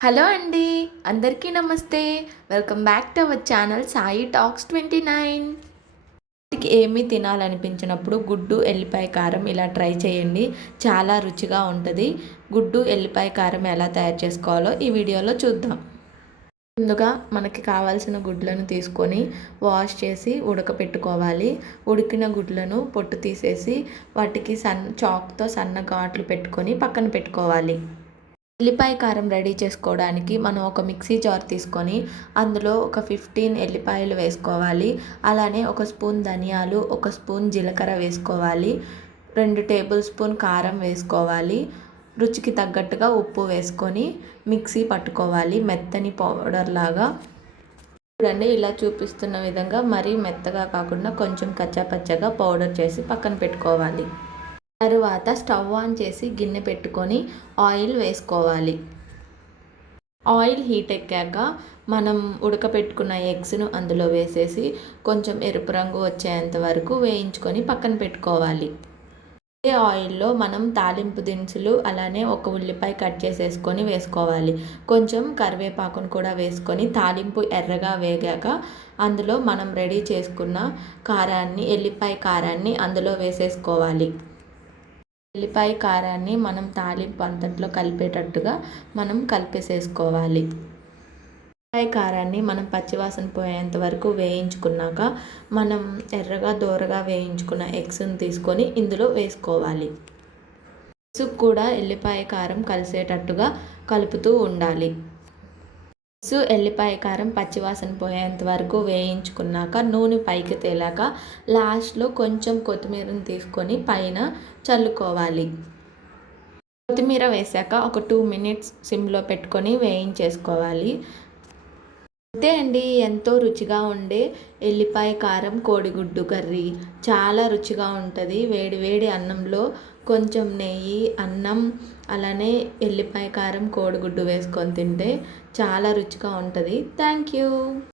Hello అండి. అందరికీ నమస్తే. Welcome back to our channel Sai talks 29. ఏమీ తినాలనిపించినప్పుడు గుడ్డు, ఎల్లిపాయ కారం ఇలా ట్రై చేయండి. చాలా రుచిగా ఉంటుంది. గుడ్డు, ఎల్లిపాయ కారం ఎలా తయారు చేసుకోవాలో ఈ వీడియోలో చూద్దాం. ముందుగా మనకి కావాల్సిన గుడ్లను తీసుకొని వాష్ చేసి ఉడకపెట్టుకోవాలి. ఉడికిన గుడ్లను పొట్టు తీసేసి వాటికి చాక్తో సన్న ఘాట్లు పెట్టుకొని పక్కన పెట్టుకోవాలి. ఎల్లిపాయ కారం రెడీ చేసుకోవడానికి మనం ఒక మిక్సీ జార్ తీసుకొని అందులో ఒక 15 ఎల్లిపాయలు వేసుకోవాలి. అలానే ఒక స్పూన్ ధనియాలు, ఒక స్పూన్ జీలకర్ర వేసుకోవాలి. 2 టేబుల్ స్పూన్ కారం వేసుకోవాలి. రుచికి తగ్గట్టుగా ఉప్పు వేసుకొని మిక్సీ పట్టుకోవాలి మెత్తని పౌడర్ లాగా. చూడండి, ఇలా చూపిస్తున్న విధంగా మరీ మెత్తగా కాకుండా కొంచెం కచ్చాపచ్చగా పౌడర్ చేసి పక్కన పెట్టుకోవాలి. తరువాత స్టవ్ ఆన్ చేసి గిన్నె పెట్టుకొని ఆయిల్ వేసుకోవాలి. ఆయిల్ హీట్ ఎక్కాక మనం ఉడకపెట్టుకున్న ఎగ్స్ను అందులో వేసేసి కొంచెం ఎరుపు రంగు వచ్చేంత వరకు వేయించుకొని పక్కన పెట్టుకోవాలి. అదే ఆయిల్లో మనం తాలింపు దినుసులు అలానే ఒక ఉల్లిపాయ కట్ చేసేసుకొని వేసుకోవాలి. కొంచెం కరివేపాకును కూడా వేసుకొని తాలింపు ఎర్రగా వేగాక అందులో మనం రెడీ చేసుకున్న ఎల్లిపాయ కారాన్ని అందులో వేసేసుకోవాలి. ఎల్లిపాయ కారాన్ని మనం తాలింపు అంతట్లో కలిపేటట్టుగా మనం కలిపేసేసుకోవాలి. ఎల్లిపాయ కారాన్ని మనం పచ్చివాసన పోయేంత వరకు వేయించుకున్నాక మనం ఎర్రగా దోరగా వేయించుకున్న ఎగ్స్ని తీసుకొని ఇందులో వేసుకోవాలి. ఎగ్స్ కూడా ఎల్లిపాయ కారం కలిసేటట్టుగా కలుపుతూ ఉండాలి. ఎల్లిపాయ కారం పచ్చివాసన పోయేంత వరకు వేయించుకున్నాక నూనె పైకి తేలాక లాస్ట్లో కొంచెం కొత్తిమీరని తీసుకొని పైన చల్లుకోవాలి. కొత్తిమీర వేసాక ఒక 2 మినిట్స్ సిమ్లో పెట్టుకొని వేయించేసుకోవాలి. అంతే అండి, ఎంతో రుచిగా ఉండే ఎల్లిపాయ కారం కోడిగుడ్డు కర్రీ. చాలా రుచిగా ఉంటుంది. వేడి వేడి అన్నంలో కొంచెం నెయ్యి, అన్నం అలానే ఎల్లిపాయ కారం కోడిగుడ్డు వేసుకొని తింటే చాలా రుచిగా ఉంటుంది. Thank you.